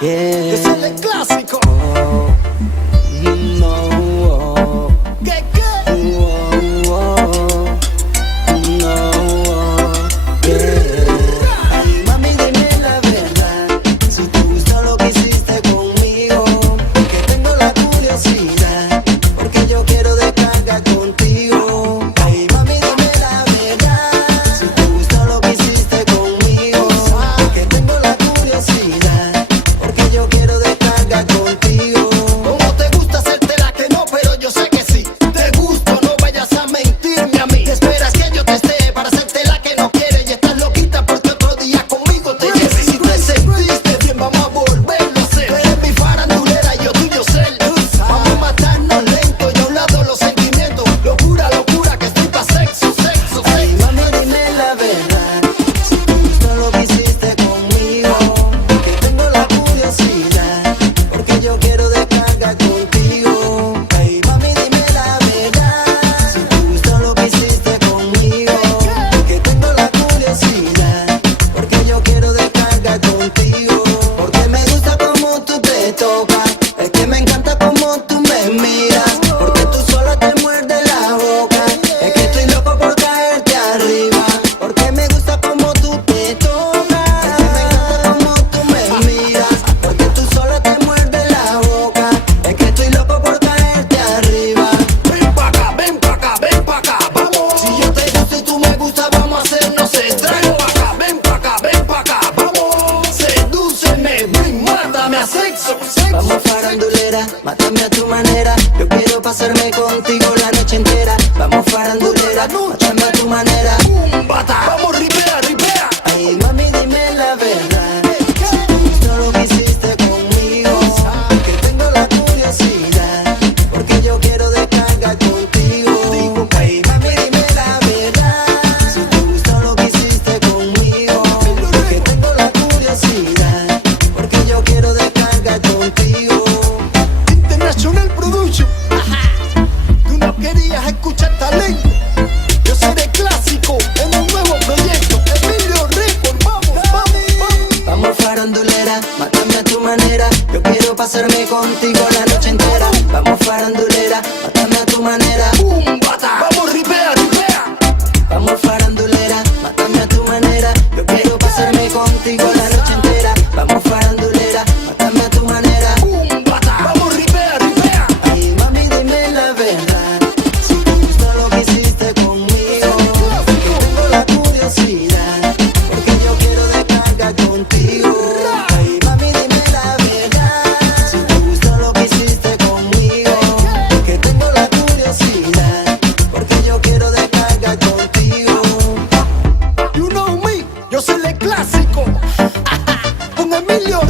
Yeah. Ese es el clásico. No. ¿Qué? Ay, mami, dime la verdad. Si te gustó lo que hiciste conmigo, que tengo la curiosidad, porque yo quiero descargar contigo. Ay, mami, dime la verdad. Si te gustó lo que hiciste conmigo, que tengo la curiosidad, porque yo quiero descargar contigo. ¿Cómo te gusta hacerte la que no? Pero yo sé que sí. Te gusto, no vayas a mentirme a mí. Te esperas que yo te esté para hacerte la que no quieres. Y estás loquita porque otro día conmigo te lleves. Si te sentiste bien, vamos a volverlo a hacer. Tú eres mi farandulera y yo tuyo ser. Vamos a matarnos lento y a un lado los sentimientos. Locura, locura, que estoy pa' sexo, sexo, Ay, sexo. mami, dime la verdad. Si te gustó lo que hiciste conmigo, que tengo la curiosidad, porque yo quiero descargar contigo. Ay, mami, dime la verdad. Si te gustó lo que hiciste conmigo, que tengo la curiosidad, porque yo quiero descargar contigo. Porque me gusta como tú te tocas, es que me encanta como tú me miras, porque tú sola te muerdes la boca, es que estoy loco por caerte arriba, porque me gusta como tú te tocas, es que me encanta como tú me miras, porque tú sola te muerdes la boca, es que estoy loco por caerte arriba. Ven pa' acá, ven pa' acá, ven pa' acá, vamos. Si yo te gusto y tú me gustas, vamos a hacernos extraños. Ven pa' acá, ven pa' acá, ven pa' acá, vamos. Sedúceme, ven, mátame a sexo, sexo. Vamos farandulera, mátame a tu manera, yo quiero pasarme contigo la noche entera. Vamos farandulera, mátame a tu manera. Bata, vamos, ripea, ripea. Ay, mami, dime la verdad. Si te gustó lo que hiciste conmigo, que tengo la curiosidad, porque yo quiero descargar contigo. Ay, mami, dime la verdad. Si te gustó lo que hiciste conmigo, que tengo la curiosidad, porque yo quiero descargar contigo. International Production. Tú no querías escuchar talento. Yo seré clásico en un nuevo proyecto. Emilio Record, vamos, vamos, vamos. Vamos farandulera, mátame a tu manera, yo quiero pasarme contigo la noche entera. Vamos farandulera, mátame a tu manera. Bata, vamos, ripea, ripea. Vamos farandulera, mátame a tu manera, yo quiero pasarme contigo la noche entera. Vamos farandulera, mátame a tu manera. Bata, vamos, ripea, ripea. Ay, mami, dime la verdad. Si te gustó lo que hiciste conmigo, que tengo la curiosidad, porque yo quiero descargar contigo. Ay, mami, dime la verdad. Si te gustó lo que hiciste conmigo, que tengo la curiosidad, porque yo quiero descargar contigo. You know me, yo soy el clásico. Con Emilio